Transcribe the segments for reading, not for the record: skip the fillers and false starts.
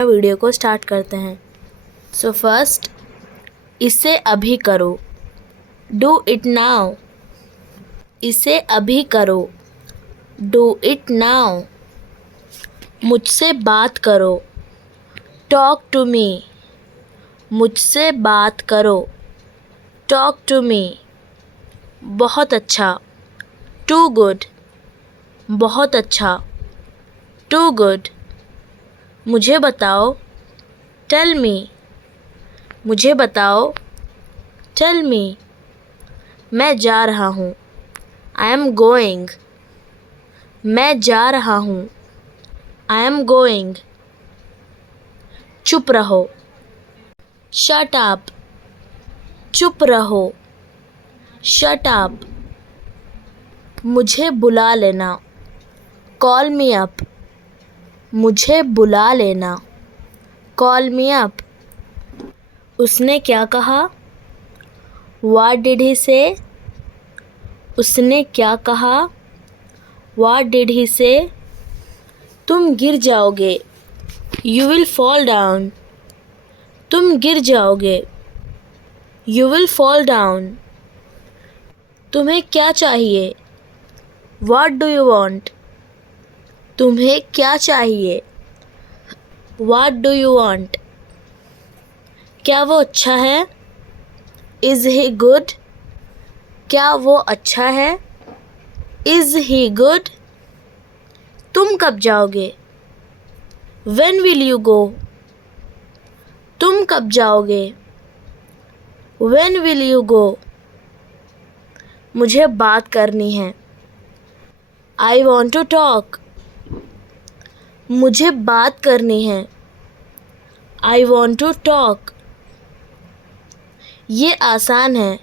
Video को start करते हैं। सो फर्स्ट, इसे अभी करो, डू इट नाउ। इसे अभी करो, डू इट नाउ। मुझसे बात करो, टॉक टू मी। मुझसे बात करो, टॉक टू मी। बहुत अच्छा, टू गुड। बहुत अच्छा, टू गुड। मुझे बताओ, टेल मी। मुझे बताओ, टेल मी। मैं जा रहा हूँ, आई एम गोइंग। मैं जा रहा हूँ, आई एम गोइंग। चुप रहो, शट अप। चुप रहो, शट अप। मुझे बुला लेना, कॉल मी अप। मुझे बुला लेना, कॉल मी अप। उसने क्या कहा, व्हाट डिड ही से। उसने क्या कहा, व्हाट डिड ही से। तुम गिर जाओगे, यू विल फॉल डाउन। तुम गिर जाओगे, यू विल फॉल डाउन। तुम्हें क्या चाहिए, व्हाट डू यू वॉन्ट। तुम्हें क्या चाहिए, व्हाट डू यू वॉन्ट। क्या वो अच्छा है, इज़ ही गुड। क्या वो अच्छा है, इज़ ही गुड। तुम कब जाओगे, व्हेन विल यू गो। तुम कब जाओगे, व्हेन विल यू गो। मुझे बात करनी है, आई वॉन्ट टू टॉक। मुझे बात करनी है, आई वॉन्ट टू टॉक। ये आसान है,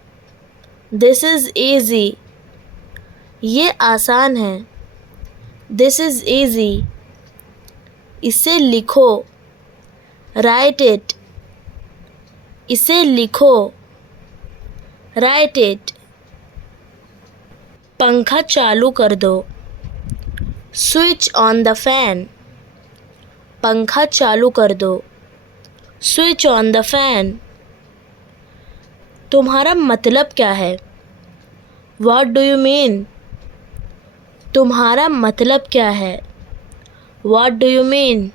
दिस इज़ ईज़ी। ये आसान है, दिस इज़ ईज़ी। इसे लिखो, राइट इट। इसे लिखो, राइट इट। पंखा चालू कर दो, स्विच ऑन द फैन। पंखा चालू कर दो, स्विच ऑन द फैन। तुम्हारा मतलब क्या है, व्हाट डू यू मीन। तुम्हारा मतलब क्या है, व्हाट डू यू मीन।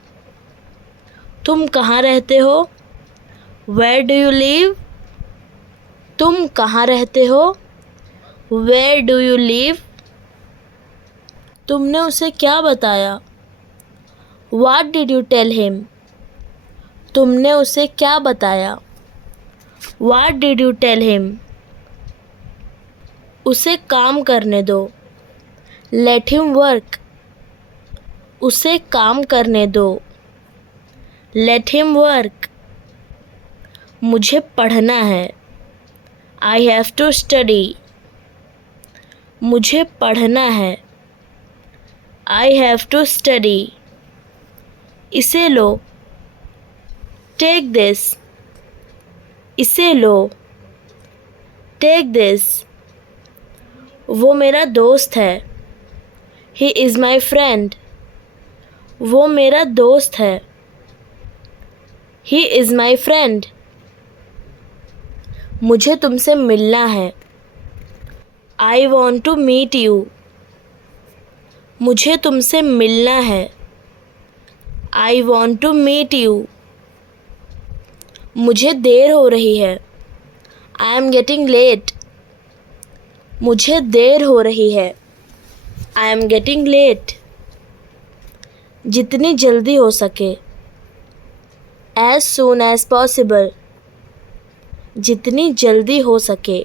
तुम कहाँ रहते हो, वेयर डू यू लिव। तुम कहाँ रहते हो, वेयर डू यू लिव। तुमने उसे क्या बताया, what did you tell him. तुमने उसे क्या बताया, what did you tell him. उसे काम करने दो, लेट हिम वर्क। उसे काम करने दो, लेट हिम वर्क। मुझे पढ़ना है, आई हैव टू स्टडी। मुझे पढ़ना है, आई हैव टू स्टडी। इसे लो, टेक दिस। इसे लो, टेक दिस। वो मेरा दोस्त है, ही इज़ माई फ्रेंड। वो मेरा दोस्त है, ही इज़ माई फ्रेंड। मुझे तुमसे मिलना है, I want to meet you. मुझे तुमसे मिलना है, I want to meet you. मुझे देर हो रही है, आई एम गेटिंग लेट। मुझे देर हो रही है, आई एम गेटिंग लेट। जितनी जल्दी हो सके, एज सून एज पॉसिबल। जितनी जल्दी हो सके,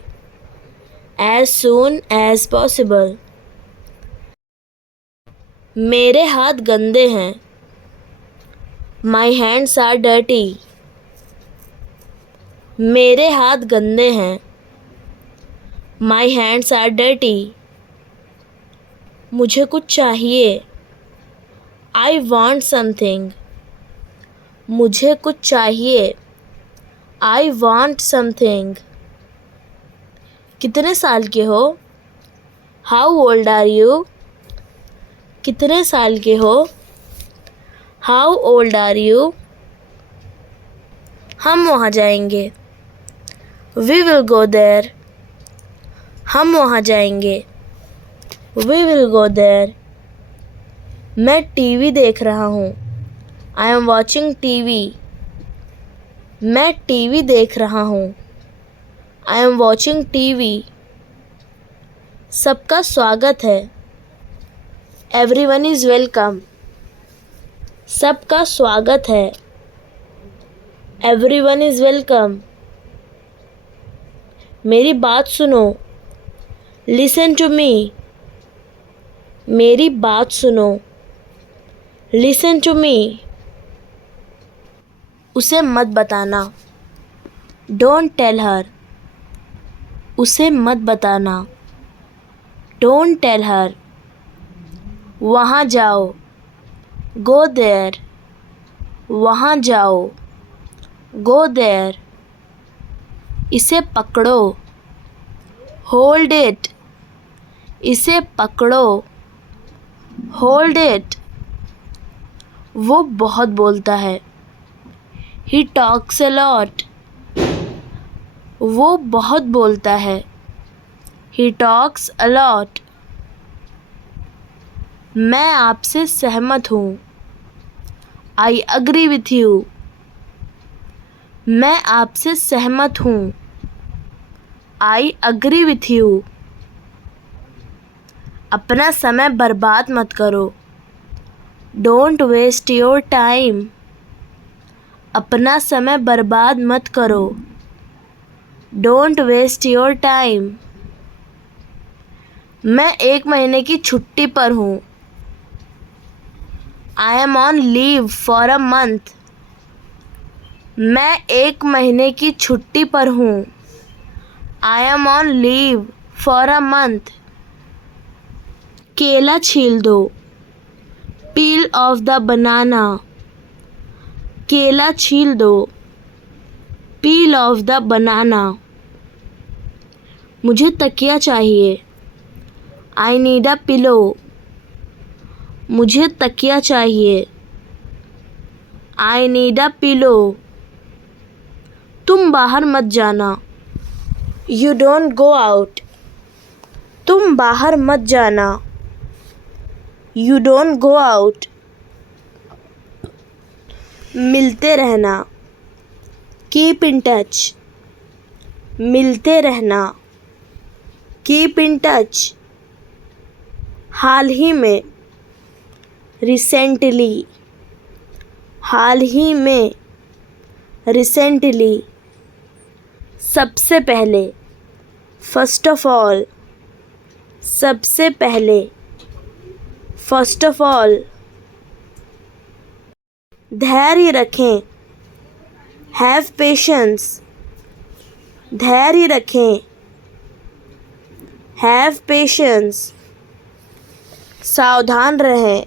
एज सून एज पॉसिबल। मेरे हाथ गंदे हैं, माई हैंड्स आर डर्टी। मेरे हाथ गंदे हैं, माई हैंड्स आर डर्टी। मुझे कुछ चाहिए, आई वॉन्ट समथिंग। मुझे कुछ चाहिए, आई वॉन्ट समथिंग। कितने साल के हो, हाउ ओल्ड आर यू। कितने साल के हो, हाउ ओल्ड आर यू। हम वहाँ जाएंगे। We will go there. हम वहाँ जाएंगे। We will go there. मैं टीवी देख रहा हूँ। I am watching TV. मैं टीवी देख रहा हूँ। I am watching TV. सबका स्वागत है। Everyone is welcome. सबका स्वागत है। Everyone is welcome. मेरी बात सुनो। Listen to me. मेरी बात सुनो। Listen to me. उसे मत बताना। Don't tell her. उसे मत बताना। Don't tell her. वहाँ जाओ। Go there. वहाँ जाओ। Go there. इसे पकड़ो। Hold it. इसे पकड़ो। Hold it. वो बहुत बोलता है। He talks a lot. वो बहुत बोलता है। He talks a lot. मैं आपसे सहमत हूँ। I agree with you. मैं आपसे सहमत हूँ। I agree with you. अपना समय बर्बाद मत करो। Don't waste your time. अपना समय बर्बाद मत करो। Don't waste your time. मैं 1 महीने की छुट्टी पर हूँ। I am on leave for a month. मैं 1 महीने की छुट्टी पर हूँ। I am on leave for a month. केला छील दो। Peel off the banana. केला छील दो। Peel off the banana. मुझे तकिया चाहिए। I need a pillow. मुझे तकिया चाहिए। I need a pillow. तुम बाहर मत जाना। You don't go out. तुम बाहर मत जाना। You don't go out. मिलते रहना। Keep in touch. मिलते रहना। Keep in touch. हाल ही में। Recently. हाल ही में। Recently. सबसे पहले। First of all. सबसे पहले। First of all. धैर्य रखें। Have patience. धैर्य रखें। Have patience. सावधान रहें।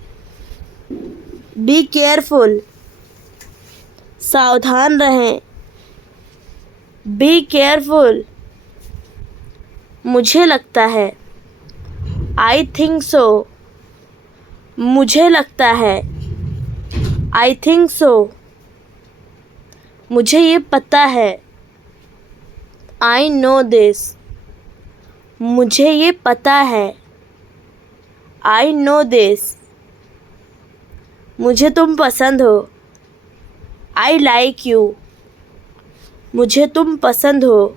Be careful. सावधान रहें। Be careful. मुझे लगता है। I think so. मुझे लगता है। I think so. मुझे ये पता है। I know this. मुझे ये पता है। I know this. मुझे तुम पसंद हो। I like you. मुझे तुम पसंद हो।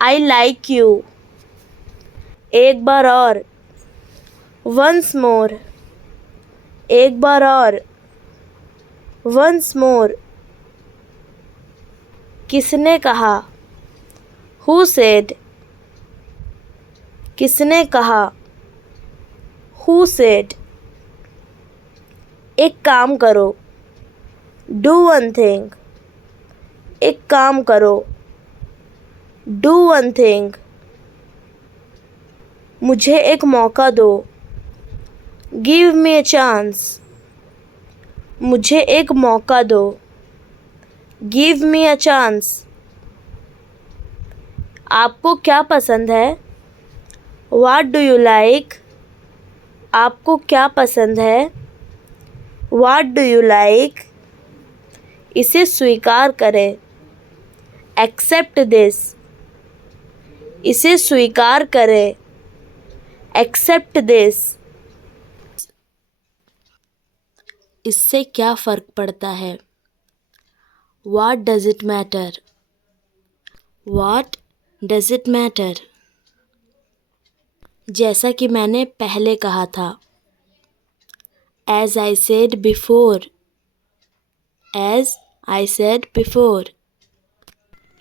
I like you. एक बार और। Once more. एक बार और। Once more. किसने कहा? Who said? किसने कहा? Who said? एक काम करो। Do one thing. एक काम करो। Do one thing. मुझे एक मौका दो। Give me a chance. मुझे एक मौका दो। Give me a chance. आपको क्या पसंद है? What do you like? आपको क्या पसंद है? What do you like? इसे स्वीकार करें। Accept this. इसे स्वीकार करें। Accept this. इससे क्या फ़र्क पड़ता है? What does it matter? What does it matter? जैसा कि मैंने पहले कहा था। As I said before. As I said before.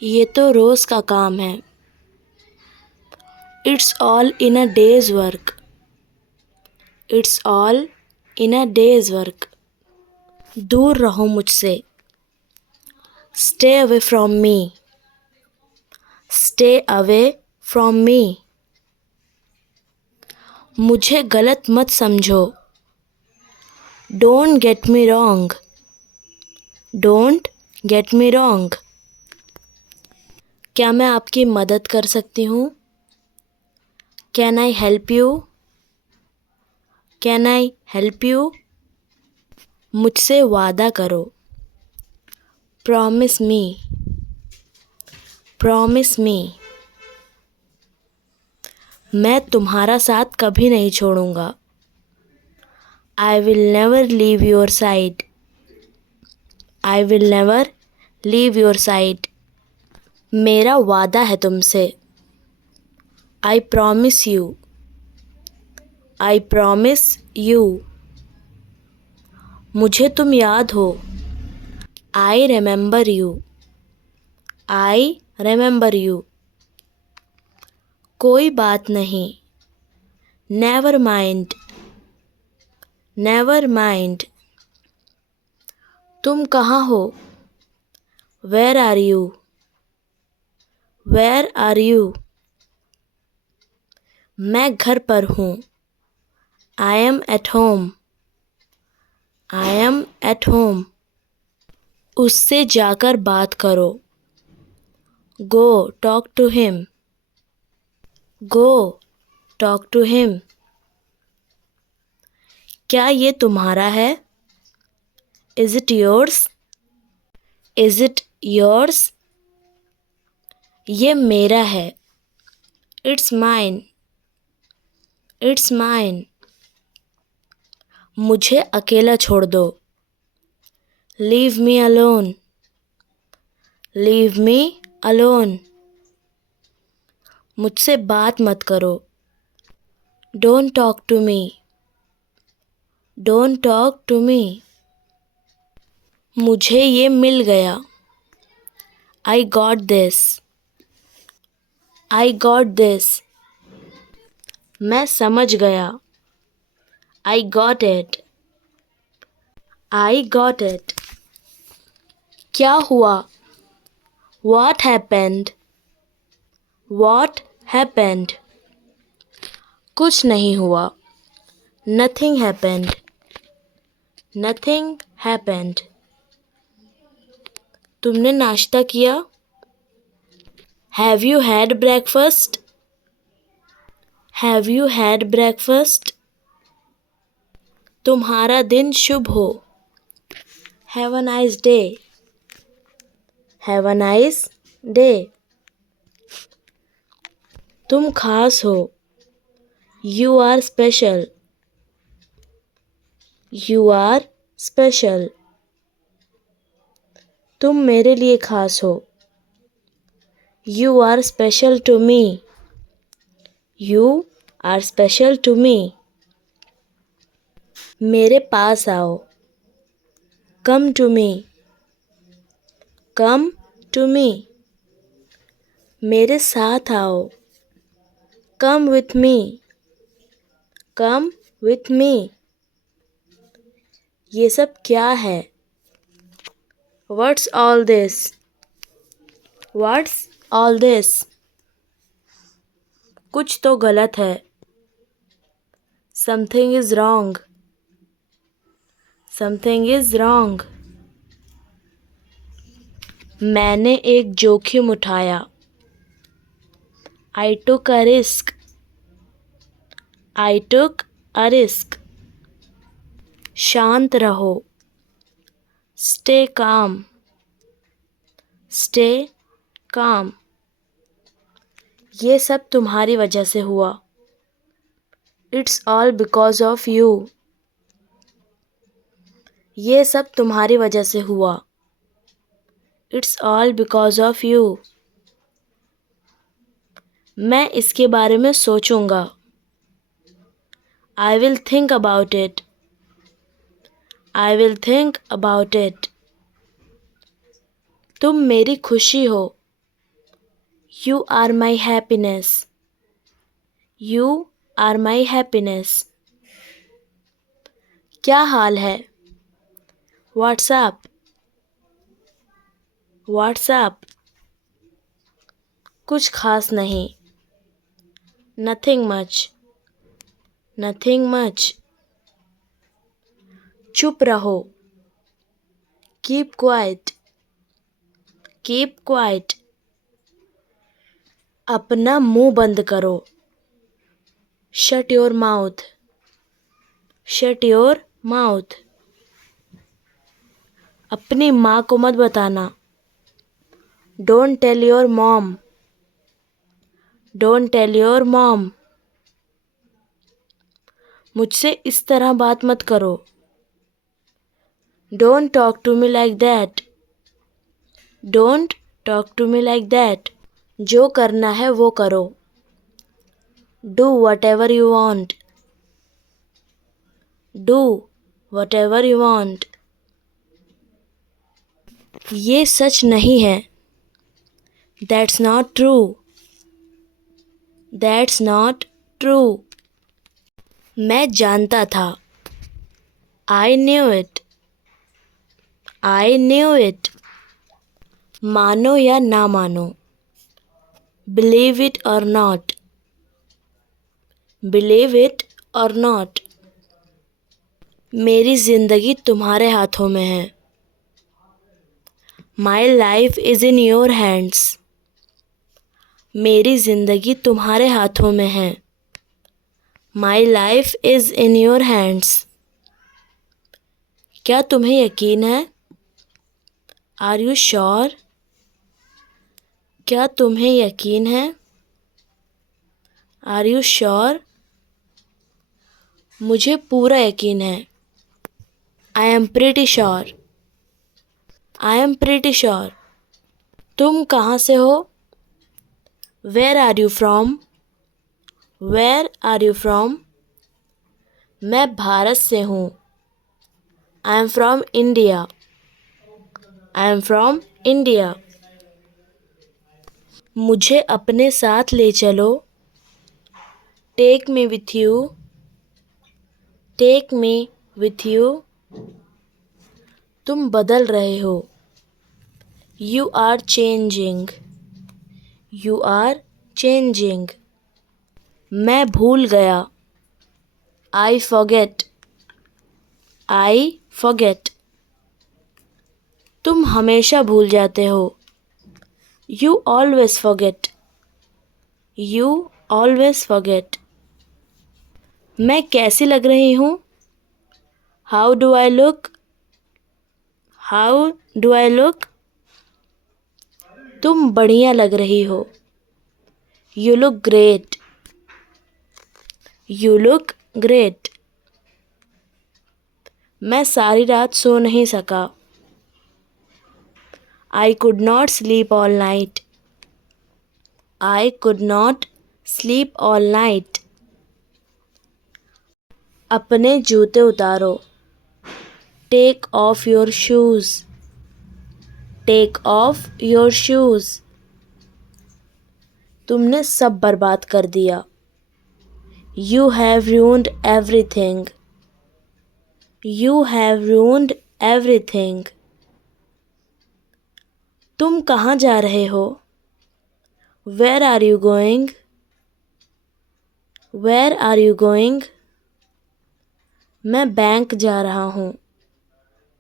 ये तो रोज़ का काम है। It's all in a day's work. It's all in a day's work. दूर रहो मुझसे। Stay away from me. Stay away from me. मुझे गलत मत समझो। Don't get me wrong. Don't get me wrong. क्या मैं आपकी मदद कर सकती हूँ? Can I help you? Can I help you? मुझसे वादा करो। Promise me. Promise me. मैं तुम्हारा साथ कभी नहीं छोड़ूंगा। I will never leave your side. I will never leave your side. मेरा वादा है तुमसे। I promise you. I promise you. मुझे तुम याद हो। I remember you. I remember you. कोई बात नहीं। Never mind. Never mind. तुम कहाँ हो? Where are you? Where are you? मैं घर पर हूँ। I am at home. I am at home. उससे जाकर बात करो। Go talk to him. Go talk to him. क्या ये तुम्हारा है? Is it yours? Is it yours? ये मेरा है। It's mine. It's mine. मुझे अकेला छोड़ दो। Leave me alone. Leave me alone. मुझसे बात मत करो। Don't talk to me. Don't talk to me. मुझे ये मिल गया। I got this. I got this. मैं समझ गया। I got it. I got it. क्या हुआ? What happened? What happened? कुछ नहीं हुआ। Nothing happened. Nothing happened. तुमने नाश्ता किया? Have you had breakfast? Have you had breakfast? तुम्हारा दिन शुभ हो। Have a nice day. Have a nice day. तुम खास हो। You are special. You are special. तुम मेरे लिए खास हो। You are special to me. You are special to me. मेरे पास आओ। Come to me. Come to me. मेरे साथ आओ। Come with me. Come with me. ये सब क्या है? What's all this? What's all this? कुछ तो गलत है। Something is wrong. Something is wrong. मैंने एक जोखिम उठाया। I took a risk. I took a risk. शांत रहो। Stay calm. Stay calm. ये सब तुम्हारी वजह से हुआ। It's all because of you. ये सब तुम्हारी वजह से हुआ। It's all because of you. मैं इसके बारे में सोचूंगा। I will think about it. I will think about it. तुम मेरी खुशी हो। You are my happiness. You are my happiness. क्या हाल है? व्हाट्सएप। व्हाट्सएप। कुछ खास नहीं। Nothing much. Nothing much. चुप रहो। Keep quiet. Keep quiet. अपना मुंह बंद करो। Shut your mouth. Shut your mouth. अपनी माँ को मत बताना। Don't tell your mom. Don't tell your mom. मुझसे इस तरह बात मत करो। Don't talk to me like that. Don't talk to me like that. जो करना है वो करो। Do whatever you want. Do whatever you want. ये सच नहीं है। That's not true. That's not true. मैं जानता था। I knew it. I knew it. मानो या ना मानो। Believe it or not. Believe it or not. मेरी जिंदगी तुम्हारे हाथों में है। My life is in your hands. मेरी जिंदगी तुम्हारे हाथों में है। My life is in your hands. क्या तुम्हें यकीन है? Are you sure? क्या तुम्हें यकीन है? Are you sure? मुझे पूरा यकीन है। I am pretty sure. I am pretty sure. तुम कहाँ से हो? Where are you from? Where are you from? मैं भारत से हूँ। I am from India. I am from India. मुझे अपने साथ ले चलो। Take me with you. Take me with you. तुम बदल रहे हो। You are changing. You are changing. मैं भूल गया। I forget. I forget. तुम हमेशा भूल जाते हो। You always forget. You always forget. मैं कैसी लग रही हूँ? How do I look? How do I look? तुम बढ़िया लग रही हो। You look great. You look great. मैं सारी रात सो नहीं सका। I could not sleep all night. I could not sleep all night. अपने जूते उतारो। Take off your shoes. Take off your shoes. तुमने सब बर्बाद कर दिया। You have ruined everything. You have ruined everything. तुम कहाँ जा रहे हो? Where are you going? Where are you going? मैं बैंक जा रहा हूँ।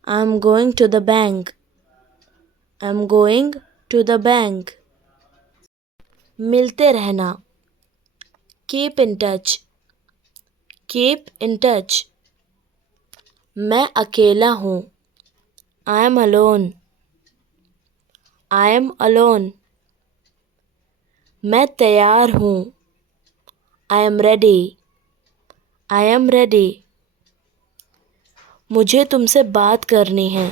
I'm going to the bank. I'm going to the bank. मिलते रहना। Keep in touch. Keep in touch. मैं अकेला हूँ। I am alone. I am alone. मैं तैयार हूँ. I am ready. I am ready. मुझे तुमसे बात करनी है.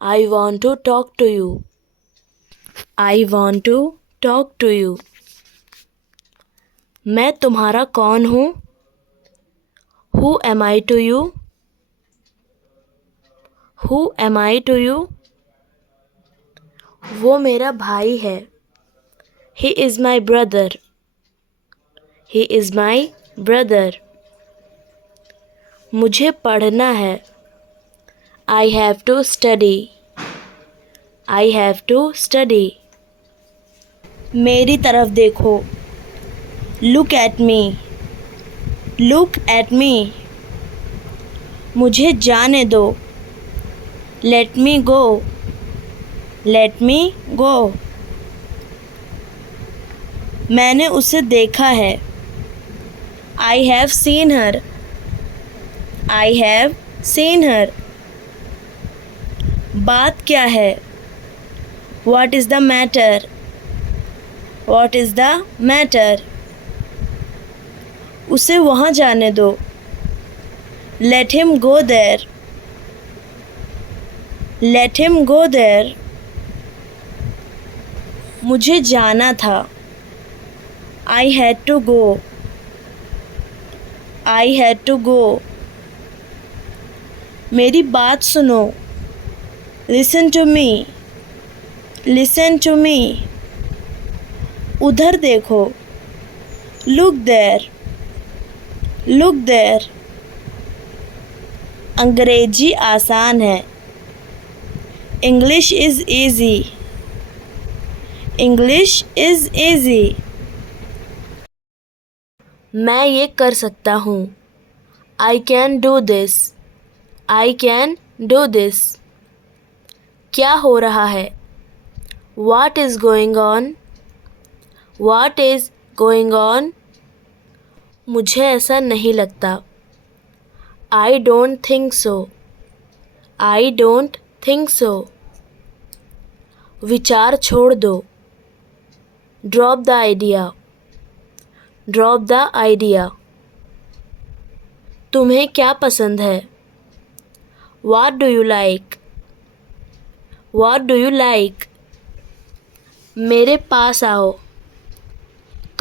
I want to talk to you. I want to talk to you. मैं तुम्हारा कौन हूँ? Who am I to you? Who am I to you? वो मेरा भाई है. He is my brother. He is my brother. मुझे पढ़ना है. I have to study. I have to study. मेरी तरफ देखो. Look at me. Look at me. मुझे जाने दो. Let me go. Let me go. मैंने उसे देखा है. I have seen her. I have seen her. बात क्या है? What is the matter? What is the matter? उसे वहाँ जाने दो. Let him go there. Let him go there. मुझे जाना था. I had to go. I had to go. मेरी बात सुनो. Listen to me. Listen to me. उधर देखो. Look there. Look there. अंग्रेजी आसान है. English is easy. English is easy. मैं ये कर सकता हूँ. I can do this. I can do this. क्या हो रहा है? What is going on? What is going on? मुझे ऐसा नहीं लगता. I don't think so. I don't think so. विचार छोड़ दो. Drop the idea. Drop the idea. तुम्हें क्या पसंद है? What do you like? What do you like? मेरे पास आओ.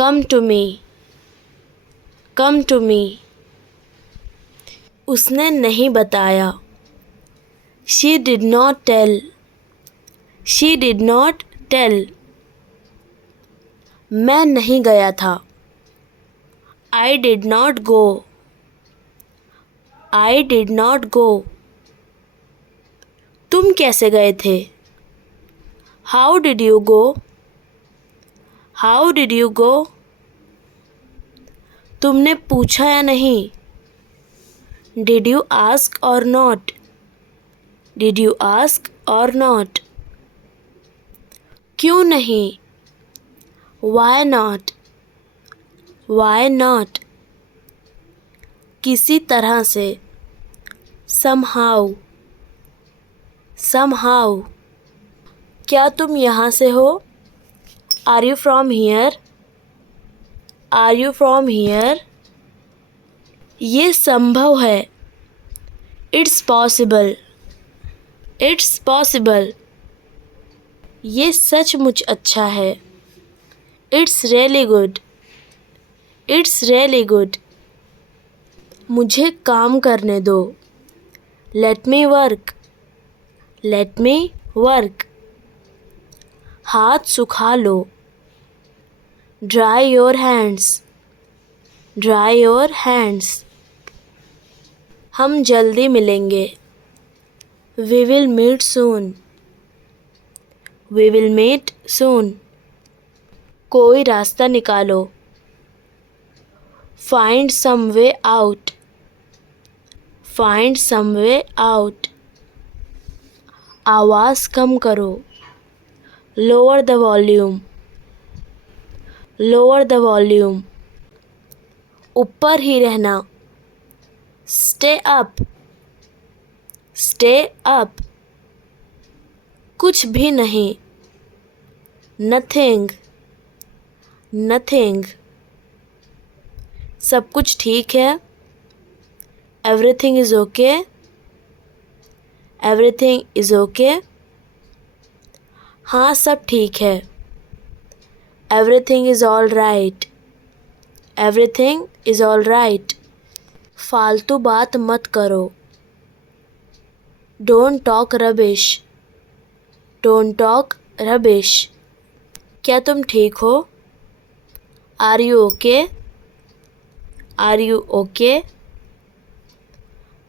Come to me. Come to me. उसने नहीं बताया. She did not tell. She did not tell. मैं नहीं गया था. I did not go. I did not go. तुम कैसे गए थे? How did you go? How did you go? तुमने पूछा या नहीं? Did you ask or not? Did you ask or not? क्यों नहीं? Why not? Why not? किसी तरह से. Somehow. Somehow. क्या तुम यहाँ से हो? Are you from here? Are you from here? ये संभव है. It's possible. It's possible. ये सचमुच अच्छा है. It's really good. It's really good. मुझे काम करने दो. Let me work. Let me work. हाथ सुखा लो. Dry your hands. Dry your hands. हम जल्दी मिलेंगे. We will meet soon. We will meet soon. कोई रास्ता निकालो. Find some way out. Find some way out. आवाज़ कम करो. Lower the volume. Lower the volume. ऊपर ही रहना. Stay up. Stay up. कुछ भी नहीं, नथिंग, नथिंग। सब कुछ ठीक है, everything is okay, everything is okay. हाँ सब ठीक है, everything is all right, everything is all right. फालतू बात मत करो, don't talk rubbish, don't talk rubbish. क्या तुम ठीक हो? Are you okay, are you okay.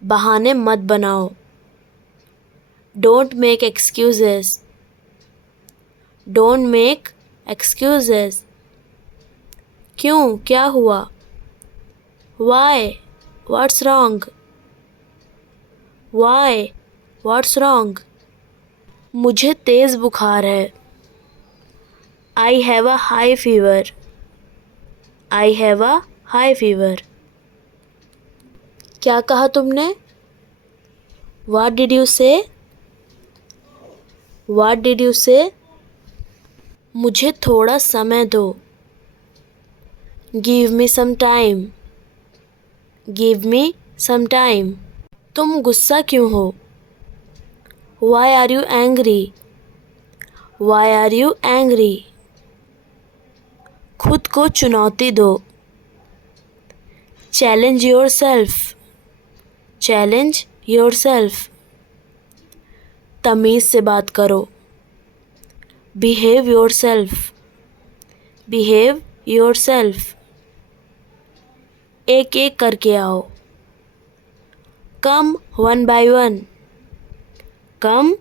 बहाने मत बनाओ, don't make excuses, don't make excuses. क्यों, क्या हुआ? Why, what's wrong, why, what's wrong. मुझे तेज़ बुखार है, I have a high fever, I have a high fever. क्या कहा तुमने? What did you say, what did you say. मुझे थोड़ा समय दो, give me some time, give me some time. तुम गुस्सा क्यों हो? Why are you angry, why are you angry. खुद को चुनौती दो, challenge yourself, challenge yourself. तमीज़ से बात करो, behave yourself, behave yourself. एक एक करके आओ, come one by one, come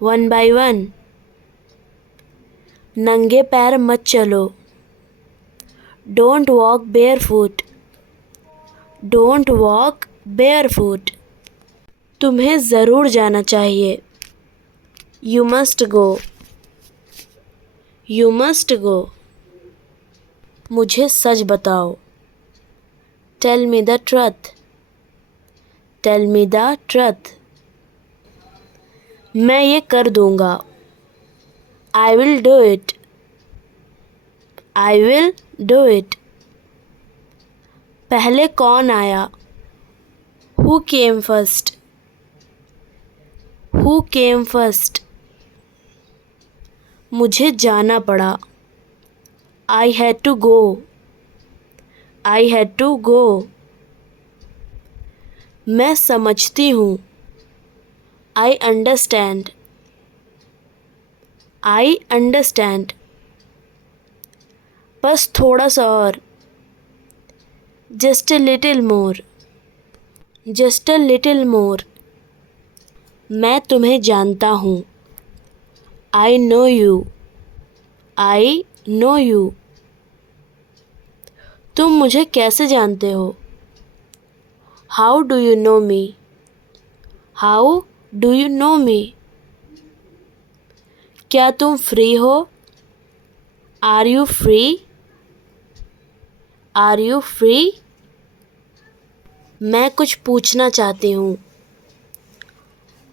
one by one. नंगे पैर मत चलो, don't walk barefoot, don't walk barefoot. तुम्हें ज़रूर जाना चाहिए, you must go, you must go. मुझे सच बताओ, tell me the truth, tell me the truth. मैं ये कर दूँगा, I will do it, I will do it. पहले कौन आया? Who came first, who came first. मुझे जाना पड़ा, I had to go, I had to go. मैं समझती हूँ, आई अंडरस्टैंड, आई अंडरस्टैंड। बस थोड़ा सा और, just a little more, just a little more. मैं तुम्हें जानता हूँ, I know you, I know you. तुम मुझे कैसे जानते हो? How do you know me, how do you know me. क्या तुम फ्री हो? Are you free, are you free. मैं कुछ पूछना चाहती हूँ,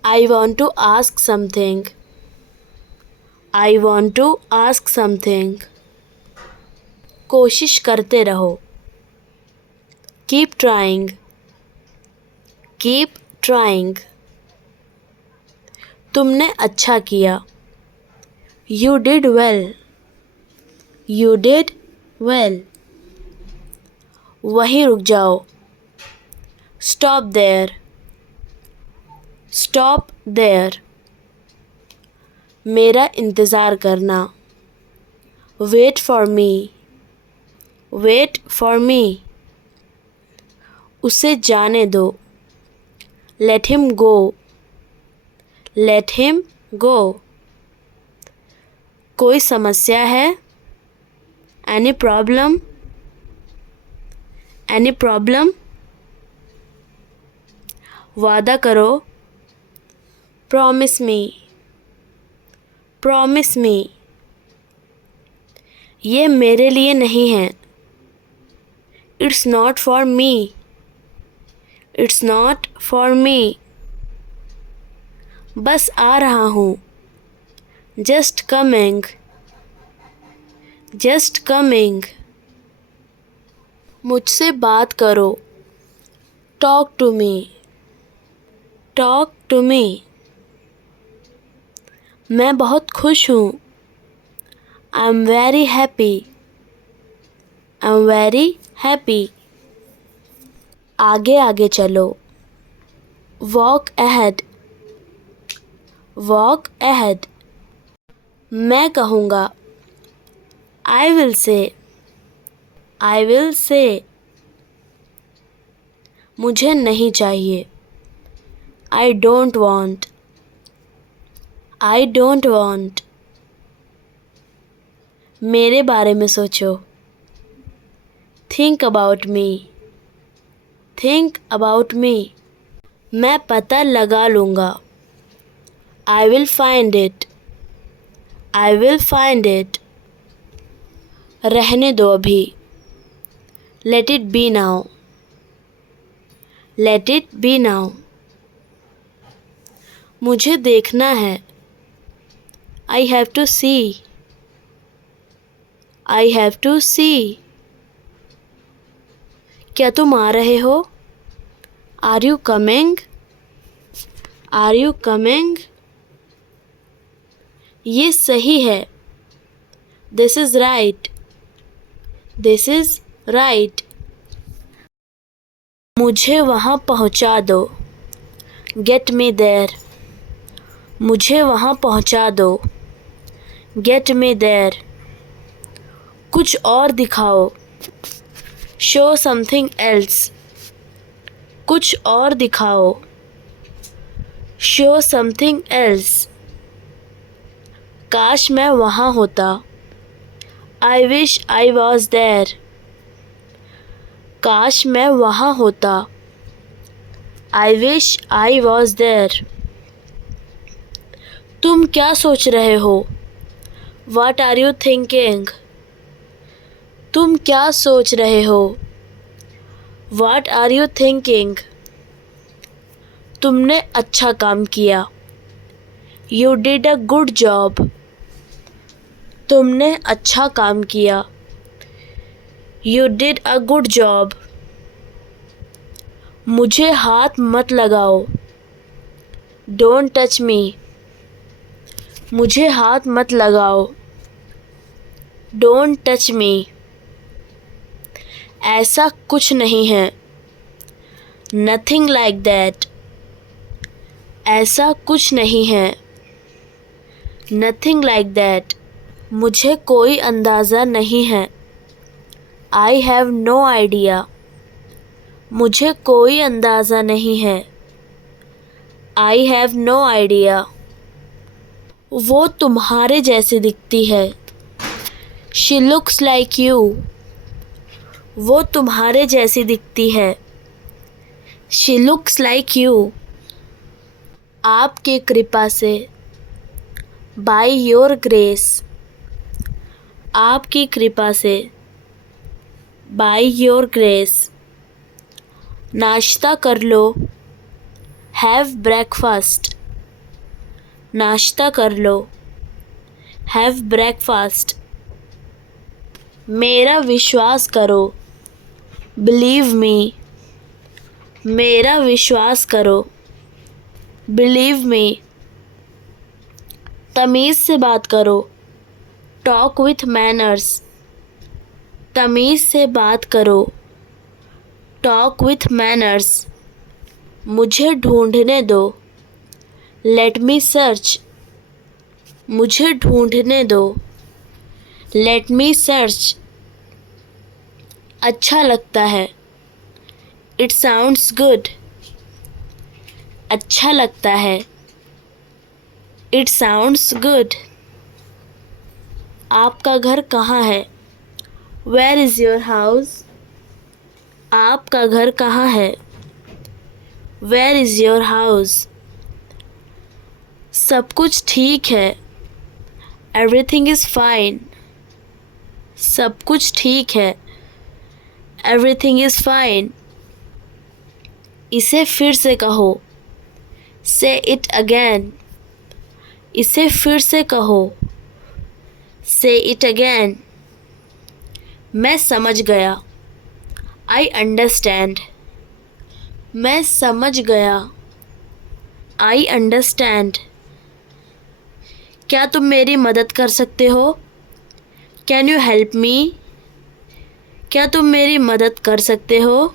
I want to ask something, I want to ask something. कोशिश करते रहो, कीप ट्राइंग, कीप ट्राइंग। तुमने अच्छा किया, you did well, you did well. वहीं रुक जाओ, स्टॉप देयर, स्टॉप देयर। मेरा इंतज़ार करना, wait for me, wait for me. उसे जाने दो, let him go, let him go. कोई समस्या है? Any problem, any problem. वादा करो, प्रॉमिस मी, प्रॉमिस मी। ये मेरे लिए नहीं है, it's not for me, it's not for me. बस आ रहा हूँ, Just coming. Just coming. मुझसे बात करो. Talk to me. Talk to me. मैं बहुत खुश हूँ. I'm very happy. I'm very happy. आगे आगे चलो. Walk ahead. Walk ahead. मैं कहूँगा. I will say. I will say. मुझे नहीं चाहिए. I don't want. I don't want. मेरे बारे में सोचो. Think about me. Think about me. मैं पता लगा लूँगा. I will find it. I will find it. रहने दो अभी. Let it be now. Let it be now. मुझे देखना है. I have to see. I have to see. क्या तुम आ रहे हो? Are you coming? Are you coming? ये सही है. This is right. This is right. मुझे वहाँ पहुँचा दो. Get me there. मुझे वहाँ पहुँचा दो. Get me there. कुछ और दिखाओ. Show something else. कुछ और दिखाओ. Show something else. काश मैं वहाँ होता. I wish I was there. काश मैं वहाँ होता. I wish I was there. तुम क्या सोच रहे हो? What are you thinking? तुम क्या सोच रहे हो? What are you thinking? तुमने अच्छा काम किया. You did a good job. तुमने अच्छा काम किया. You did a good job. मुझे हाथ मत लगाओ. Don't touch me. मुझे हाथ मत लगाओ. Don't touch me. ऐसा कुछ नहीं है. Nothing like that. ऐसा कुछ नहीं है. Nothing like that. मुझे कोई अंदाज़ा नहीं है. I have no idea. मुझे कोई अंदाज़ा नहीं है. I have no idea. वो तुम्हारे जैसी दिखती है. She looks like you. वो तुम्हारे जैसी दिखती है. She looks like you. आपकी कृपा से. By your grace. आपकी कृपा से. By your grace. नाश्ता कर लो. Have breakfast. नाश्ता कर लो. Have breakfast. मेरा विश्वास करो. Believe me. मेरा विश्वास करो. Believe me. तमीज़ से बात करो. Talk with manners. तमीज़ से बात करो. Talk with manners. मुझे ढूंढने दो. Let me search. मुझे ढूंढने दो. Let me search. अच्छा लगता है. It sounds good. अच्छा लगता है. It sounds good. आपका घर कहाँ है? Where is your house? आपका घर कहाँ है? Where is your house? सब कुछ ठीक है. Everything is fine. सब कुछ ठीक है. Everything is fine. इसे फिर से कहो. Say it again. इसे फिर से कहो। से इट अगेन। मैं समझ गया। I understand. मैं समझ गया। I understand. क्या तुम मेरी मदद कर सकते हो? Can you help me? क्या तुम मेरी मदद कर सकते हो?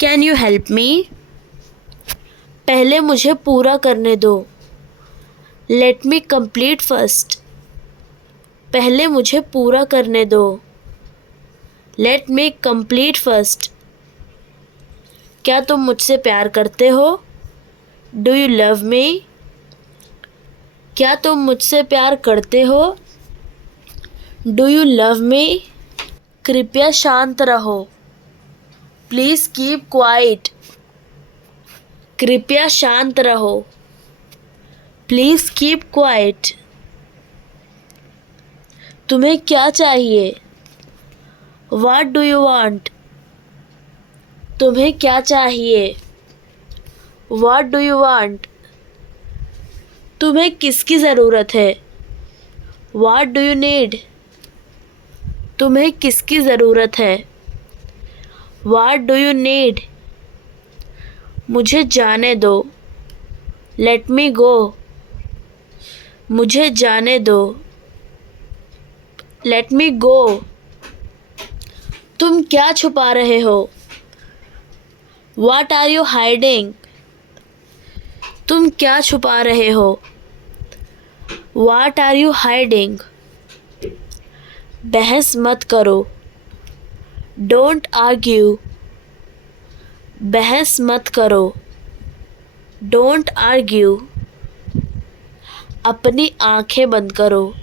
Can you help me? पहले मुझे पूरा करने दो। लेट मी कंप्लीट फर्स्ट। पहले मुझे पूरा करने दो। लेट मी कंप्लीट फर्स्ट। क्या तुम मुझसे प्यार करते हो? Do you love me? क्या तुम मुझसे प्यार करते हो? Do you love me? कृपया शांत रहो। Please keep quiet. कृपया शांत रहो। Please keep quiet. तुम्हें क्या चाहिए? What do you want? तुम्हें क्या चाहिए? What do you want? तुम्हें किसकी ज़रूरत है? What do you need? तुम्हें किसकी ज़रूरत है? What do you need? मुझे जाने दो। Let me go. मुझे जाने दो। Let me go. तुम क्या छुपा रहे हो? What are you hiding? तुम क्या छुपा रहे हो? What are you hiding? बहस मत करो। Don't argue. बहस मत करो। Don't argue. अपनी आंखें बंद करो।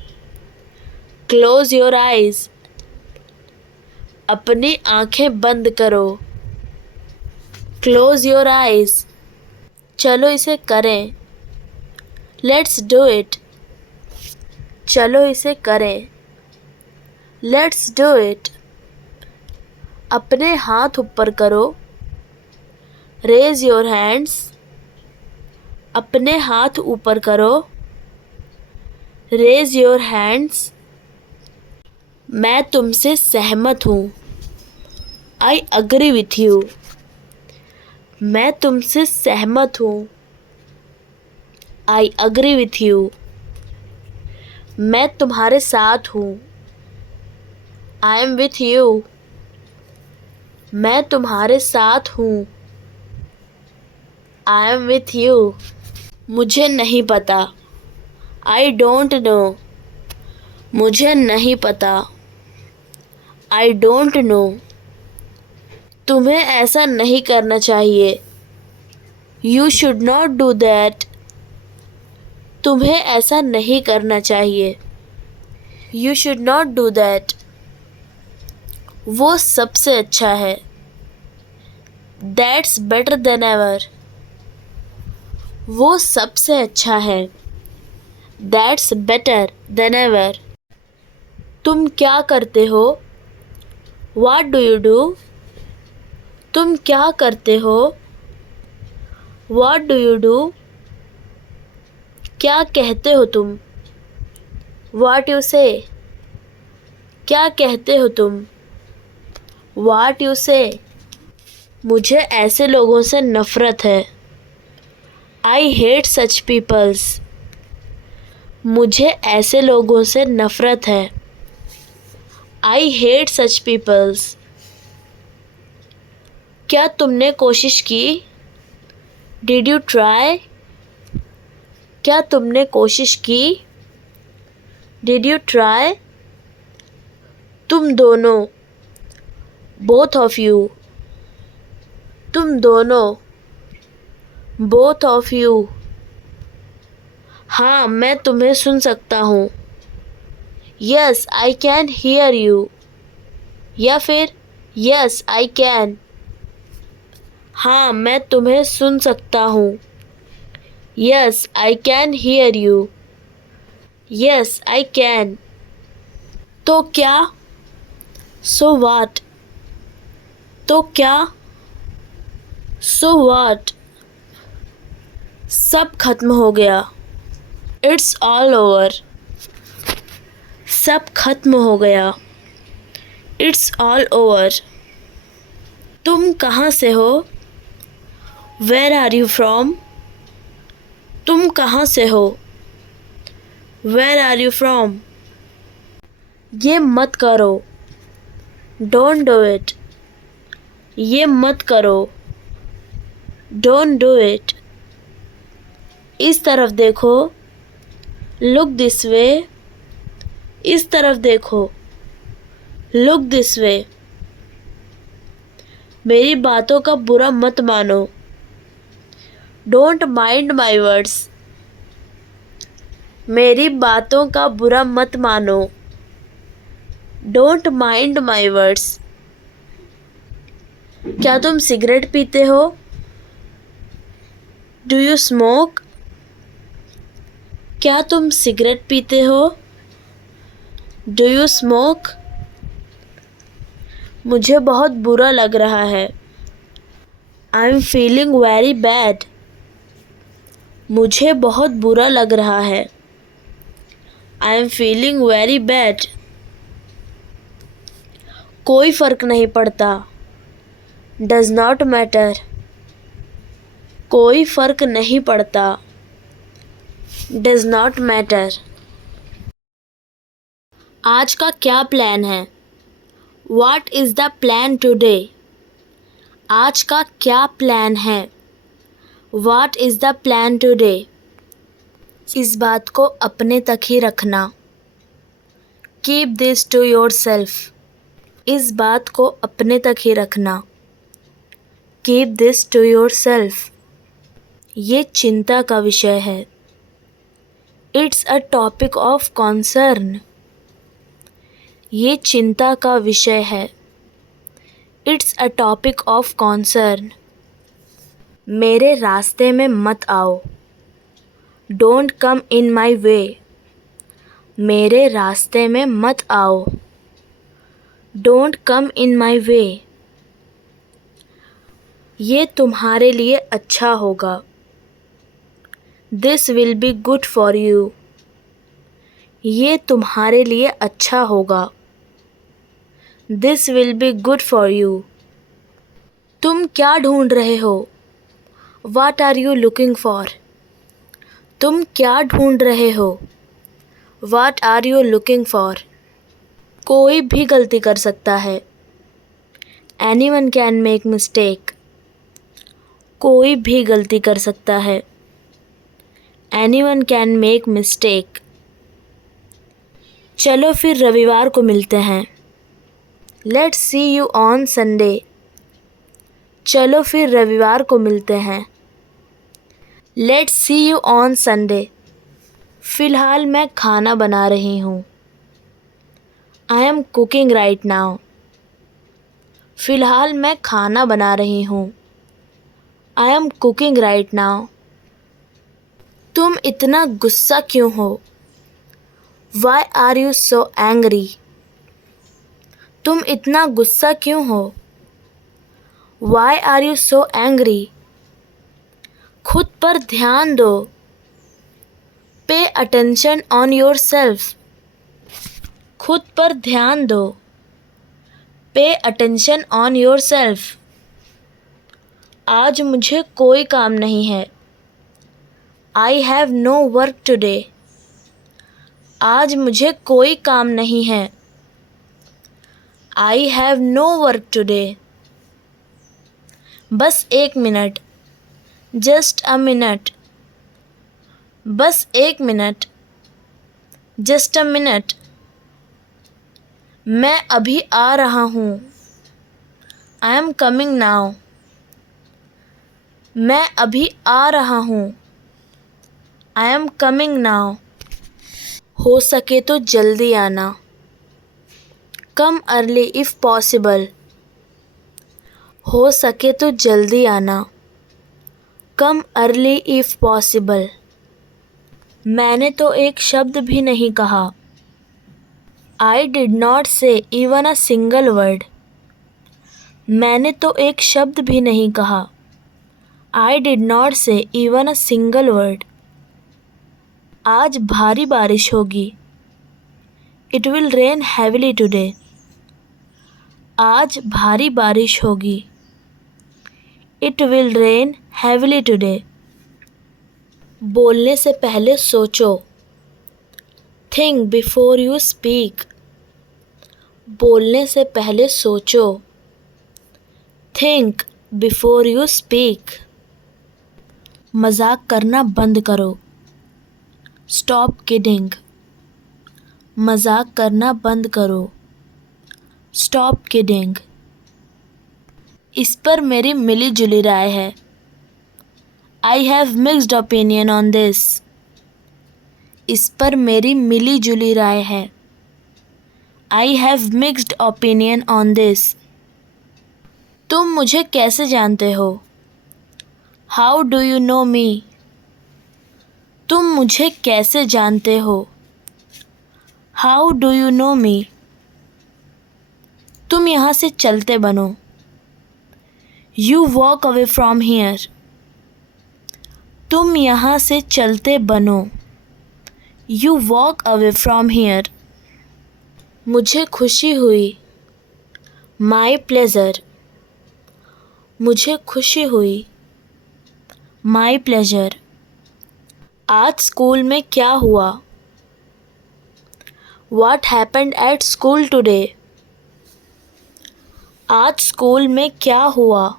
Close your eyes. अपनी आंखें बंद करो। Close your eyes. चलो इसे करें। Let's do it. चलो इसे करें। Let's do it. अपने हाथ ऊपर करो। Raise your hands. अपने हाथ ऊपर करो। Raise your hands. मैं तुमसे सहमत हूँ। I agree with you. मैं तुमसे सहमत हूँ। I agree with you. मैं तुम्हारे साथ हूँ। I am with you. मैं तुम्हारे साथ हूँ। I am with you. मुझे नहीं पता। I don't know. मुझे नहीं पता। I don't know. तुम्हें ऐसा नहीं करना चाहिए। You should not do that. तुम्हें ऐसा नहीं करना चाहिए। You should not do that. वो सबसे अच्छा है। That's better than ever. वो सबसे अच्छा है। That's better than ever. तुम क्या करते हो? What do you do? तुम क्या करते हो? What do you do? क्या कहते हो तुम? व्हाट यू से? क्या कहते हो तुम? What you say? मुझे ऐसे लोगों से नफ़रत है। I hate such peoples. मुझे ऐसे लोगों से नफ़रत है। I hate such peoples. क्या तुमने कोशिश की? Did you try? क्या तुमने कोशिश की? Did you try? तुम दोनों। Both of you. तुम दोनों। Both of you. हाँ, मैं तुम्हें सुन सकता हूँ। Yes I can hear you. या फिर यस आई कैन। हाँ, मैं तुम्हें सुन सकता हूँ। Yes I can hear you. Yes I can. तो क्या? सो वाट। तो क्या? सो वाट। सब खत्म हो गया। इट्स ऑल ओवर, सब खत्म हो गया। It's all over. तुम कहाँ से हो? Where are you from? तुम कहाँ से हो? Where are you from? ये मत करो। Don't do it. ये मत करो। Don't do it. इस तरफ देखो। Look this way. इस तरफ देखो। Look this way. मेरी बातों का बुरा मत मानो। Don't mind my words. मेरी बातों का बुरा मत मानो। Don't mind my words. क्या तुम सिगरेट पीते हो? Do you smoke? क्या तुम सिगरेट पीते हो? Do you smoke? मुझे बहुत बुरा लग रहा है। I am feeling very bad. मुझे बहुत बुरा लग रहा है। I am feeling very bad. कोई फर्क नहीं पड़ता। Does not matter. कोई फर्क नहीं पड़ता। Does not matter. आज का क्या प्लान है? What is the plan today? आज का क्या प्लान है? What is the plan today? इस बात को अपने तक ही रखना। Keep this to yourself. इस बात को अपने तक ही रखना। Keep this to yourself. ये चिंता का विषय है। It's a topic of concern. ये चिंता का विषय है। It's a topic of concern. मेरे रास्ते में मत आओ। डोंट कम इन माई वे। मेरे रास्ते में मत आओ। डोंट कम इन माई वे। ये तुम्हारे लिए अच्छा होगा। This will be good for you. ये तुम्हारे लिए अच्छा होगा। This will be good for you. तुम क्या ढूंढ रहे हो? What are you looking for? तुम क्या ढूंढ रहे हो? What are you looking for? कोई भी गलती कर सकता है। Anyone can make mistake. कोई भी गलती कर सकता है। Anyone can make mistake. चलो फिर रविवार को मिलते हैं। Let's see you on Sunday. चलो फिर रविवार को मिलते हैं। Let's see you on Sunday. फ़िलहाल मैं खाना बना रही हूँ। I am cooking right now. फ़िलहाल मैं खाना बना रही हूँ। I am cooking right now. तुम इतना गुस्सा क्यों हो? Why are you so angry? तुम इतना गुस्सा क्यों हो? Why are you so angry? खुद पर ध्यान दो। Pay attention on yourself. खुद पर ध्यान दो। Pay attention on yourself. आज मुझे कोई काम नहीं है। I have no work today. आज मुझे कोई काम नहीं है। I have no work today. बस एक मिनट। Just a minute. बस एक मिनट। Just a minute. मैं अभी आ रहा हूँ। I am coming now. मैं अभी आ रहा हूँ। I am coming now. हो सके तो जल्दी आना। Come early if possible. हो सके तो जल्दी आना। Come early if possible. मैंने तो एक शब्द भी नहीं कहा। I did not say even a single word. मैंने तो एक शब्द भी नहीं कहा। I did not say even a single word. आज भारी बारिश होगी। It will rain heavily today. आज भारी बारिश होगी। It will rain heavily today. बोलने से पहले सोचो। Think before you speak. बोलने से पहले सोचो। Think before you speak. मजाक करना बंद करो। Stop kidding. मजाक करना बंद करो। Stop kidding. इस पर मेरी मिली जुली राय है। I have mixed opinion on this. इस पर मेरी मिली जुली राय है। I have mixed opinion on this. तुम मुझे कैसे जानते हो? How do you know me? तुम मुझे कैसे जानते हो? How do you know me? तुम यहाँ से चलते बनो। You walk away from here. तुम यहाँ से चलते बनो। You walk away from here. मुझे खुशी हुई। My pleasure. मुझे खुशी हुई। My pleasure. आज स्कूल में क्या हुआ? What happened at school today? आज स्कूल में क्या हुआ?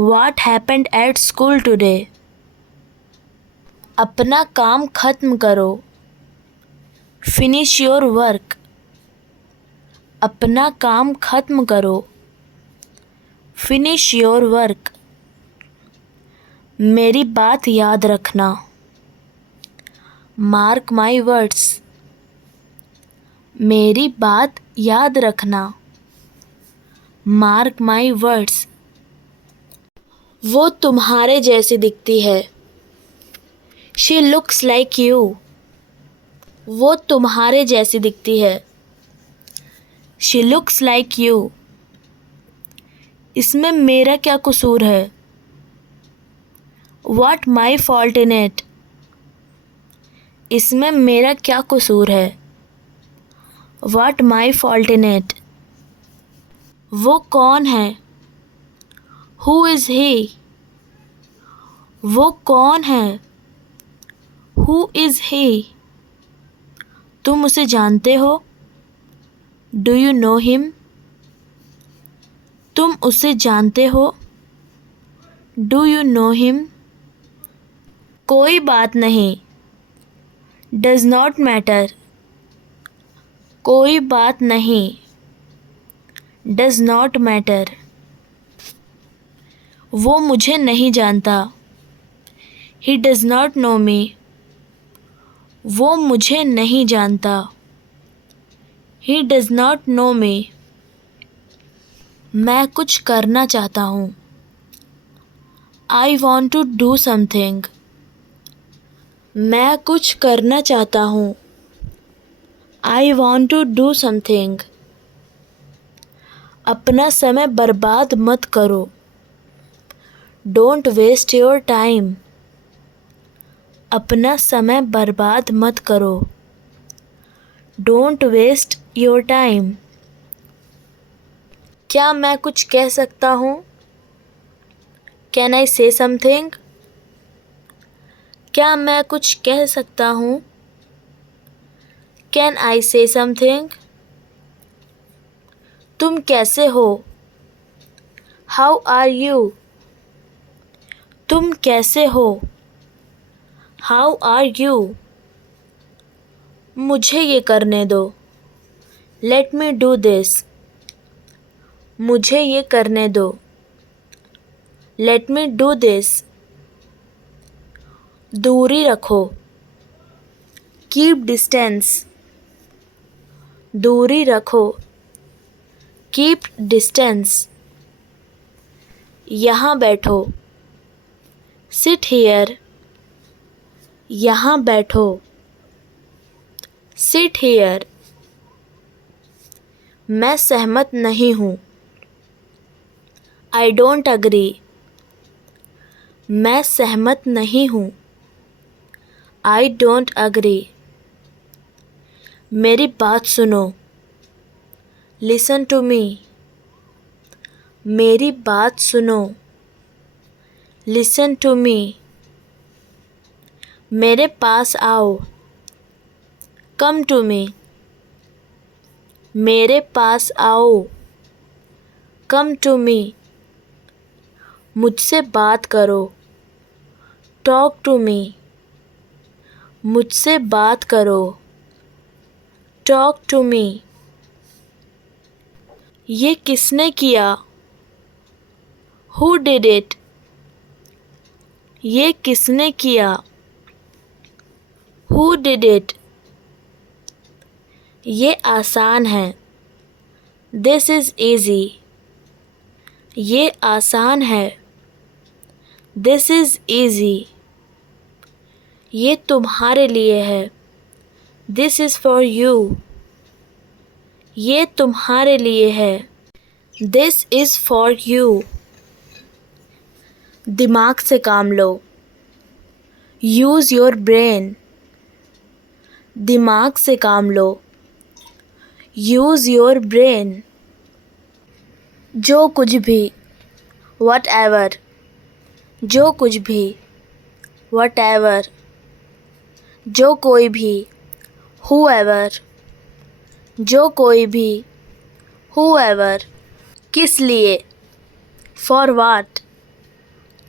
What happened at school today? अपना काम खत्म करो। Finish your work. अपना काम खत्म करो। Finish your work. मेरी बात याद रखना। Mark my words. मेरी बात याद रखना। Mark my words. वो तुम्हारे जैसी दिखती है। She looks like you. वो तुम्हारे जैसी दिखती है। She looks like you. इसमें मेरा क्या कसूर है? What my fault in it? इसमें मेरा क्या कसूर है? What my fault in it? वो कौन है? Who is he? वो कौन है? Who is he? तुम उसे जानते हो? Do you know him? तुम उसे जानते हो? Do you know him? कोई बात नहीं। Does not matter. कोई बात नहीं। Does not matter. वो मुझे नहीं जानता। He does not know me. वो मुझे नहीं जानता। He does not know me. मैं कुछ करना चाहता हूँ। I want to do something. मैं कुछ करना चाहता हूँ। I want to do something. अपना समय बर्बाद मत करो। Don't waste your time. अपना समय बर्बाद मत करो। Don't waste your time. क्या मैं कुछ कह सकता हूँ? Can I say something? क्या मैं कुछ कह सकता हूँ? Can I say something? तुम कैसे हो? How are you? तुम कैसे हो? How are you? मुझे ये करने दो। Let me do this. मुझे ये करने दो। Let me do this. दूरी रखो। Keep distance. दूरी रखो। Keep distance. यहाँ बैठो। Sit here. यहाँ बैठो। Sit here. मैं सहमत नहीं हूँ। I don't agree. मैं सहमत नहीं हूँ। I don't agree. मेरी बात सुनो. Listen to me. मेरी बात सुनो. Listen to me. मेरे पास आओ. Come to me. मेरे पास आओ. Come to me. मुझसे बात करो. Talk to me. मुझसे बात करो. Talk to me. ये किसने किया? Who did it? ये किसने किया? Who did it? ये आसान है. This is easy. ये आसान है. This is easy. ये तुम्हारे लिए है. This is for you. ये तुम्हारे लिए है. This is for you. दिमाग से काम लो. Use your brain. दिमाग से काम लो. Use your brain. जो कुछ भी. Whatever. जो कुछ भी. Whatever. जो कोई भी. Whoever. जो कोई भी. Whoever. किस लिए? For what?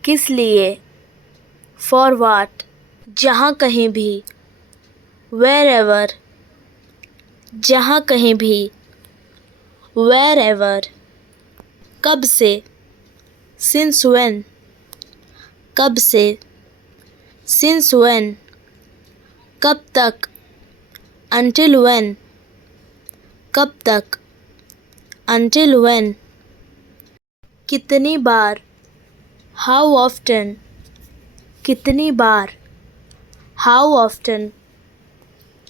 किस लिए? For what? जहाँ कहीं भी. Wherever. जहाँ कहीं भी. Wherever. कब से? Since when? कब से? Since when? कब तक? Until when? कब तक? Until when? कितनी बार? How often? कितनी बार? How often?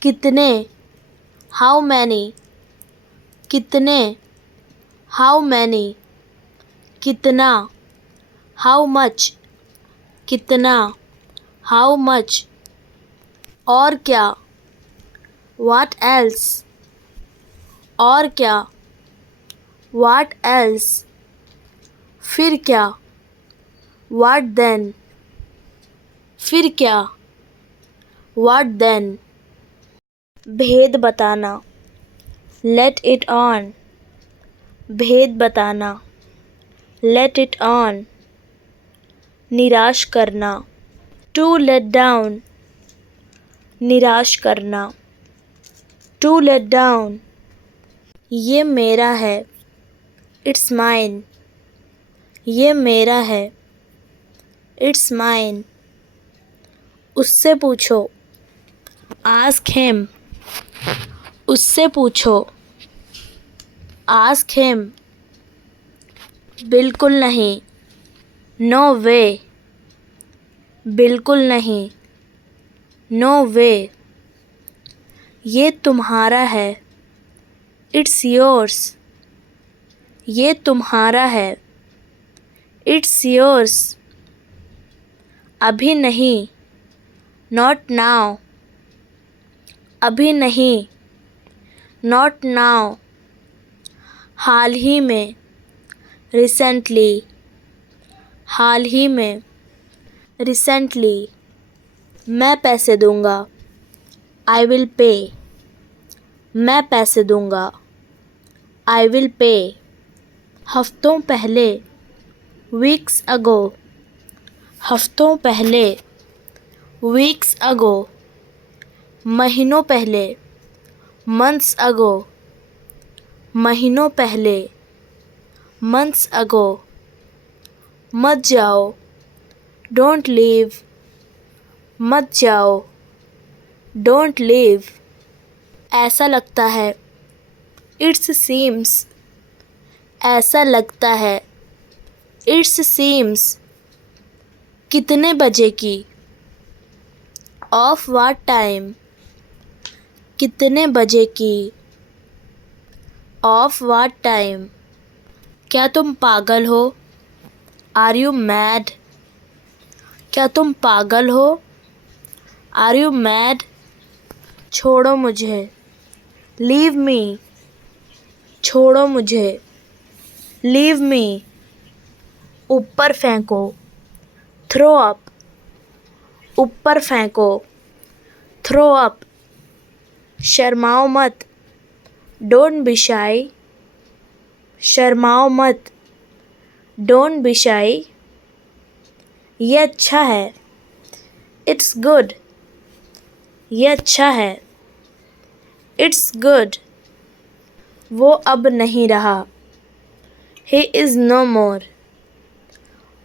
कितने? How many? कितने? How many? कितना? How much? कितना? How much? और क्या? What else? और क्या? What else? फिर क्या? What then? फिर क्या? What then? भेद बताना. Let it on. भेद बताना. Let it on. निराश करना. To let down. निराश करना. To let down. ये मेरा है. It's mine. ये मेरा है. It's mine. उससे पूछो. Ask him. उससे पूछो. Ask him. बिल्कुल नहीं. No way. बिल्कुल नहीं. No way. ये तुम्हारा है. It's yours. ये तुम्हारा है. It's yours. अभी नहीं. Not now. अभी नहीं. Not now. हाल ही में. Recently. हाल ही में. Recently. मैं पैसे दूंगा. I will pay. मैं पैसे दूंगा. I will pay. हफ्तों पहले. Weeks ago. हफ्तों पहले. Weeks ago. महीनों पहले. Months ago. महीनों पहले. Months ago. मत जाओ. Don't leave. मत जाओ. Don't leave. ऐसा लगता है. It seems. ऐसा लगता है. It seems. कितने बजे की? Of what time? कितने बजे की? Of what time? क्या तुम पागल हो? Are you mad? क्या तुम पागल हो? Are you mad? छोड़ो मुझे। Leave me. छोड़ो मुझे। Leave me. ऊपर फेंको। Throw up. ऊपर फेंको। Throw up. शर्माओ मत। डोंट बी शाई। शर्माओ मत। डोंट बी शाई। ये अच्छा है। It's good. ये अच्छा है। It's good. वो अब नहीं रहा। ही इज़ नो मोर।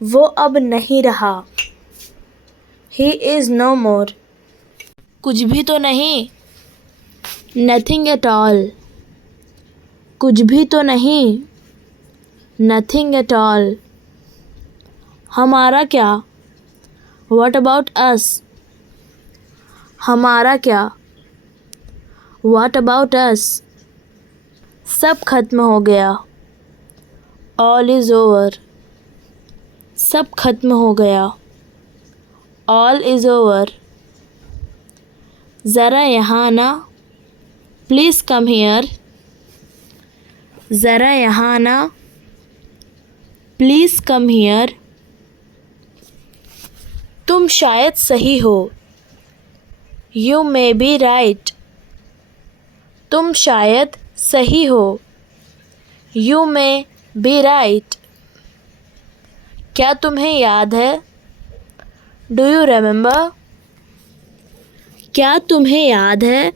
वो अब नहीं रहा। ही इज़ नो मोर। कुछ भी तो नहीं। Nothing at all. कुछ भी तो नहीं। Nothing at all. हमारा क्या? What about us? हमारा क्या? What about us? सब खत्म हो गया। All is over. सब खत्म हो गया। All is over. ज़रा यहाँ आना। Please come here. ज़रा यहाँ आना। Please come here. तुम शायद सही हो। You may be right. तुम शायद सही हो। You may be right. क्या तुम्हें याद है? Do you remember? क्या तुम्हें याद है?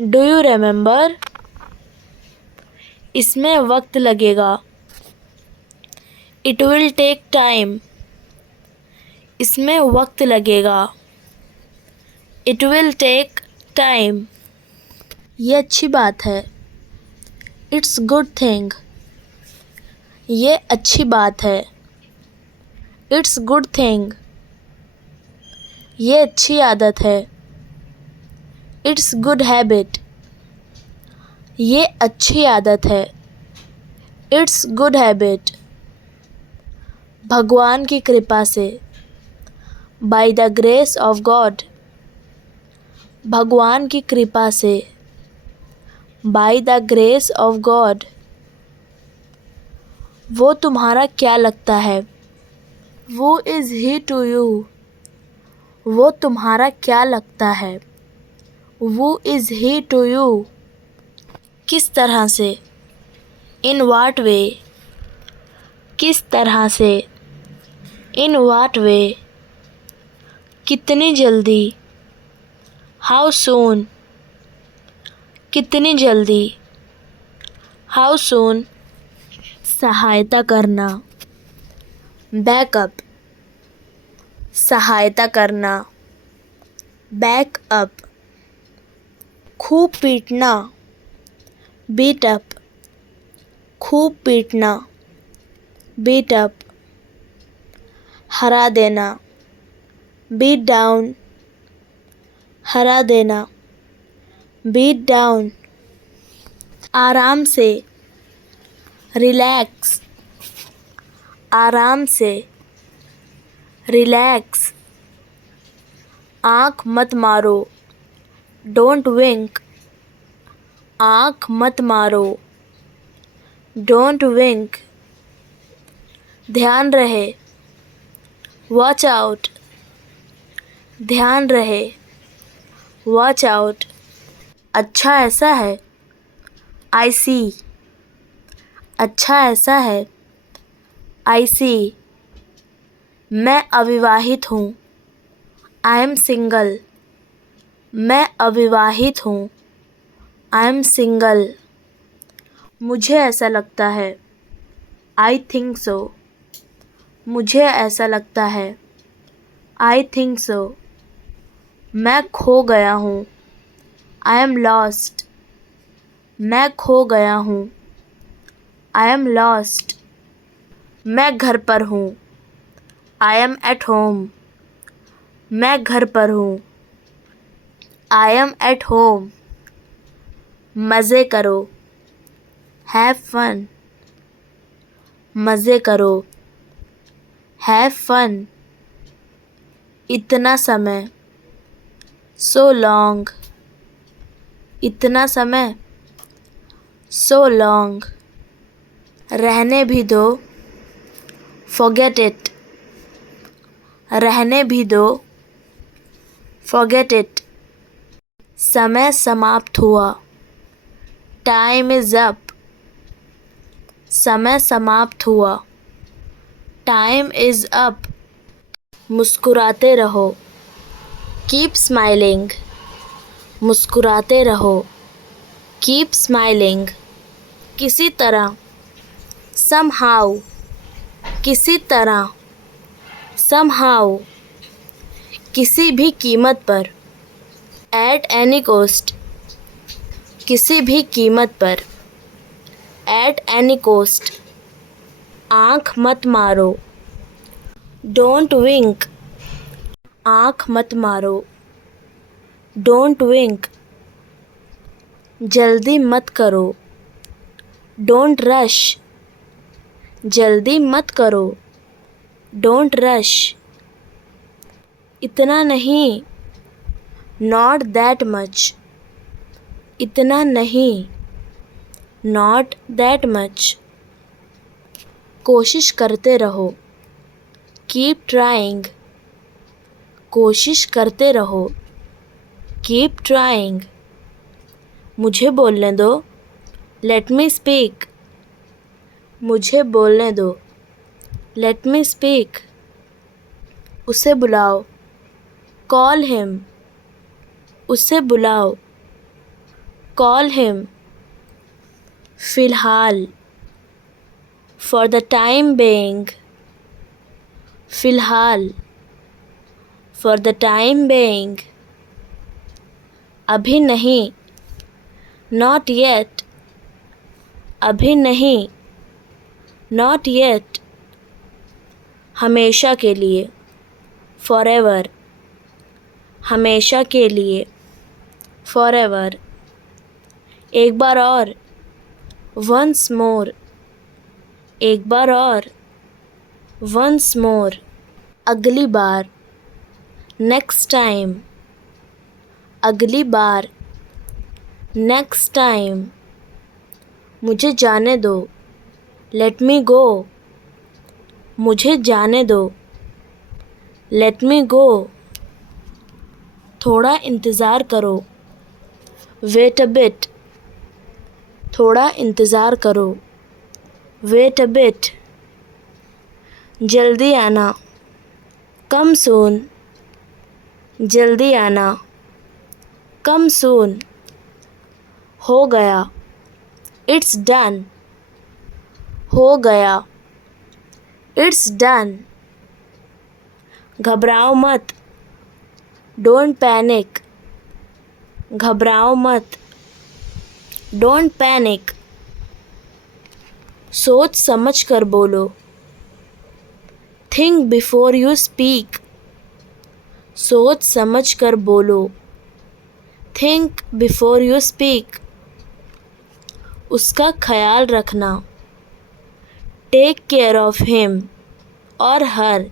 Do you remember? इसमें वक्त लगेगा। It will take time. इसमें वक्त लगेगा। It will take time. ये अच्छी बात है। It's good thing. ये अच्छी बात है। It's good thing. ये अच्छी आदत है। It's good habit. ये अच्छी आदत है। It's good habit. भगवान की कृपा से। By the grace of God. भगवान की कृपा से। By the grace of God. वो तुम्हारा क्या लगता है? वो इज़ ही टू यू। वो तुम्हारा क्या लगता है? वो इज़ ही टू यू। किस तरह से? इन वाट वे। किस तरह से? इन वाट वे। कितनी जल्दी? How soon. कितनी जल्दी? How soon. सहायता करना। बैकअप। सहायता करना। बैकअप। खूब पीटना। Beat up. खूब पीटना। Beat up. हरा देना। Beat down. हरा देना। Beat down. आराम से। रिलैक्स। आराम से। रिलैक्स। आँख मत मारो। Don't wink. आँख मत मारो। Don't wink. ध्यान रहे। Watch out. ध्यान रहे। Watch out. अच्छा ऐसा है। आई सी। अच्छा ऐसा है। आई सी। मैं अविवाहित हूँ। I am single. मैं अविवाहित हूँ। I am single. मुझे ऐसा लगता है। I think so. मुझे ऐसा लगता है। I think so. मैं खो गया हूँ। I am lost. मैं खो गया हूँ। I am lost. मैं घर पर हूँ। I am at home. मैं घर पर हूँ। I am at home. मज़े करो। Have fun. मज़े करो। Have fun. इतना समय। so long, इतना समय, so long, रहने भी दो, forget it, रहने भी दो, forget it, समय समाप्त हुआ, time is up, समय समाप्त हुआ, time is up, मुस्कुराते रहो, keep smiling, मुस्कुराते रहो, keep smiling, किसी तरह, somehow, किसी तरह, somehow, किसी भी कीमत पर, at any cost, किसी भी कीमत पर, at any cost, आँख मत मारो, don't wink, आँख मत मारो, don't wink, जल्दी मत करो, don't rush, जल्दी मत करो, don't rush, इतना नहीं, not that much, इतना नहीं, not that much, कोशिश करते रहो, keep trying, कोशिश करते रहो, keep trying, मुझे बोलने दो, let me speak, मुझे बोलने दो, let me speak, उसे बुलाओ, call him, उसे बुलाओ, call him, फ़िलहाल, for the time being, फ़िलहाल, for the time being, अभी नहीं, not yet, अभी नहीं, not yet, हमेशा के लिए, forever, हमेशा के लिए, forever, एक बार और, once more, एक बार और, once more, अगली बार, next time, अगली बार, next time, मुझे जाने दो, let me go, मुझे जाने दो, let me go, थोड़ा इंतज़ार करो, wait a bit, थोड़ा इंतज़ार करो, wait a bit, जल्दी आना, come soon, जल्दी आना, come soon, हो गया, it's done, हो गया, it's done, घबराओ मत, don't panic, घबराओ मत, don't panic, सोच समझ कर बोलो, think before you speak, सोच समझ कर बोलो, think before you speak, उसका ख्याल रखना, take care of him और her,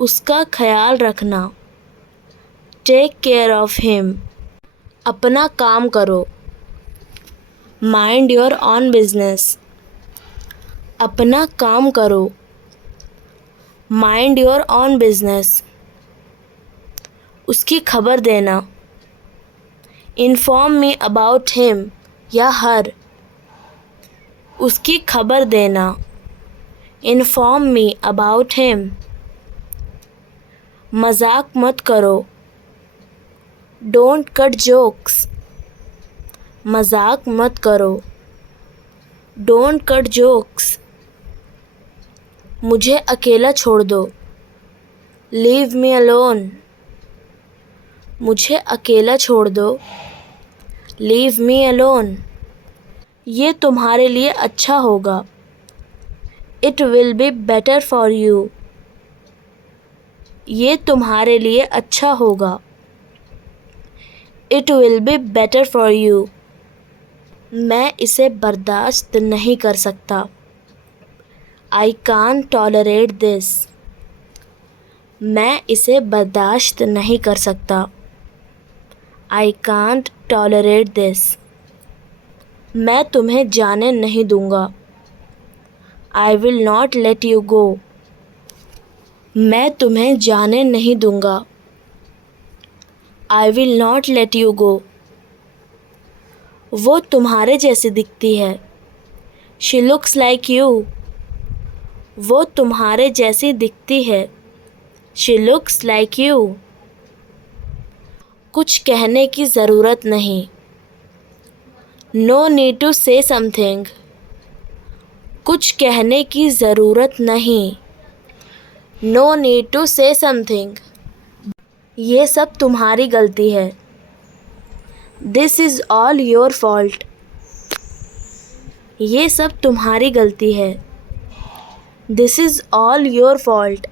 उसका ख्याल रखना, take care of him, अपना काम करो, mind your own business, अपना काम करो, mind your own business, उसकी खबर देना, inform me about him या her, उसकी खबर देना, inform me about him, मजाक मत करो, don't cut jokes, मजाक मत करो, don't cut jokes, मुझे अकेला छोड़ दो, leave me alone, मुझे अकेला छोड़ दो, leave me alone, ये तुम्हारे लिए अच्छा होगा, it will be better for you, ये तुम्हारे लिए अच्छा होगा, it will be better for you, मैं इसे बर्दाश्त नहीं कर सकता, I can't tolerate this, मैं इसे बर्दाश्त नहीं कर सकता, I can't tolerate this. मैं तुम्हें जाने नहीं दूंगा. I will not let you go. मैं तुम्हें जाने नहीं दूंगा. I will not let you go. वो तुम्हारे जैसी दिखती है. She looks like you. वो तुम्हारे जैसी दिखती है. She looks like you. कुछ कहने की ज़रूरत नहीं. No need to say something. कुछ कहने की ज़रूरत नहीं. No need to say something. ये सब तुम्हारी गलती है. This is all your fault. ये सब तुम्हारी गलती है. This is all your fault.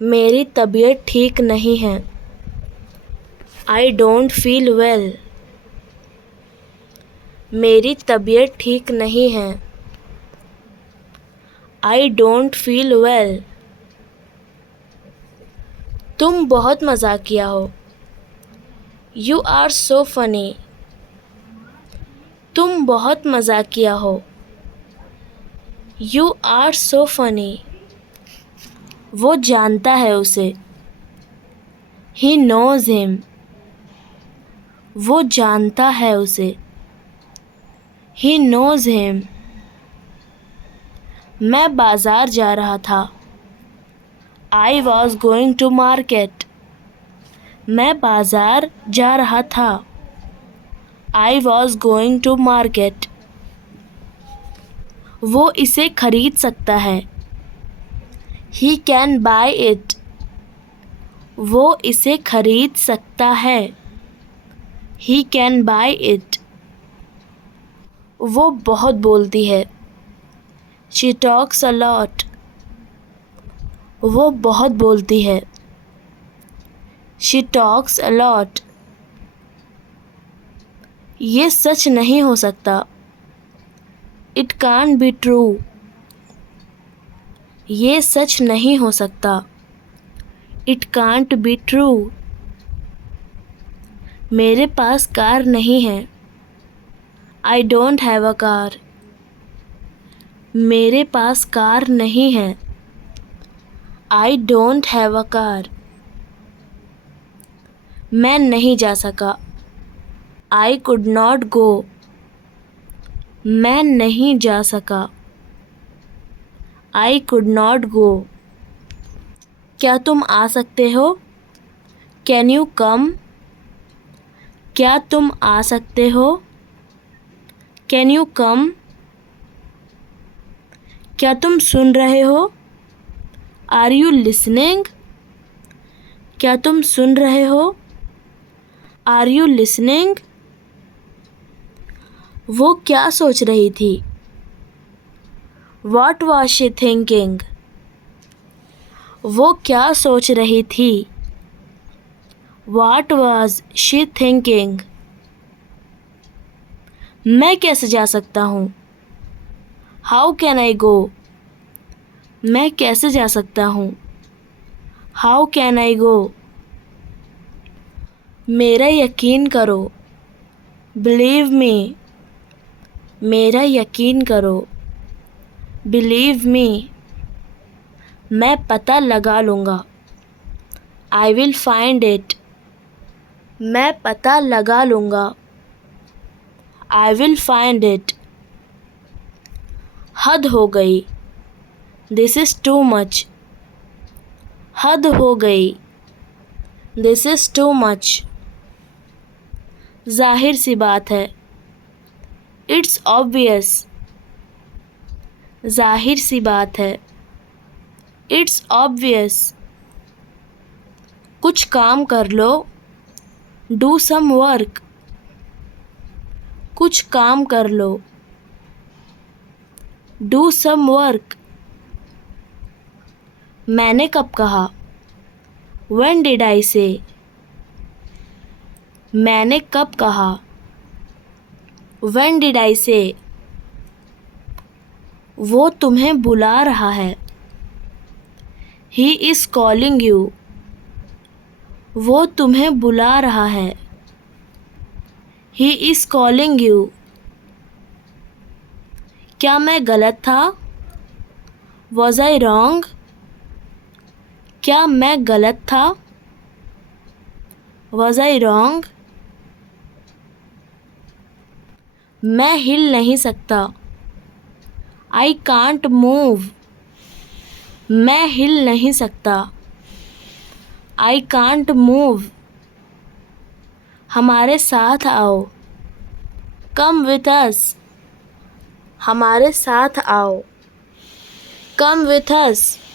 मेरी तबीयत ठीक नहीं है. I don't feel well. मेरी तबीयत ठीक नहीं है. I don't feel well. तुम बहुत मज़ाकिया हो. You are so funny. तुम बहुत मज़ाकिया हो. You are so funny. वो जानता है उसे. He knows him. वो जानता है उसे. He knows him. मैं बाज़ार जा रहा था. I was going to market. मैं बाज़ार जा रहा था. I was going to market. वो इसे खरीद सकता है. He can buy it. वो इसे खरीद सकता है. He can buy it. वो बहुत बोलती है. She talks a lot. वो बहुत बोलती है. She talks a lot. ये सच नहीं हो सकता. It can't be true. ये सच नहीं हो सकता. It can't be true. मेरे पास कार नहीं है. I don't have a car. मेरे पास कार नहीं है. I don't have a car. मैं नहीं जा सका. I could not go. मैं नहीं जा सका. I could not go. क्या तुम आ सकते हो? Can you come? क्या तुम आ सकते हो? Can you come? क्या तुम सुन रहे हो? Are you listening? क्या तुम सुन रहे हो? Are you listening? वो क्या सोच रही थी? What was she thinking? वो क्या सोच रही थी? What was she thinking? मैं कैसे जा सकता हूँ? How can I go? मैं कैसे जा सकता हूँ? How can I go? मेरा यकीन करो. Believe me. मेरा यकीन करो. Believe me. मैं पता लगा लूँगा. I will find it. मैं पता लगा लूँगा. I will find it. हद हो गई. This is too much. हद हो गई. This is too much. जाहिर सी बात है. It's obvious. जाहिर सी बात है. It's obvious. कुछ काम कर लो. Do some work. कुछ काम कर लो. Do some work. मैंने कब कहा? When did I say? मैंने कब कहा? When did I say? वो तुम्हें बुला रहा है. He is calling you. वो तुम्हें बुला रहा है. He is calling you. क्या मैं गलत था? Was I wrong? क्या मैं गलत था? Was I wrong? मैं हिल नहीं सकता। I can't move. मैं हिल नहीं सकता। I can't move. हमारे साथ आओ। Come with us. हमारे साथ आओ। Come with us.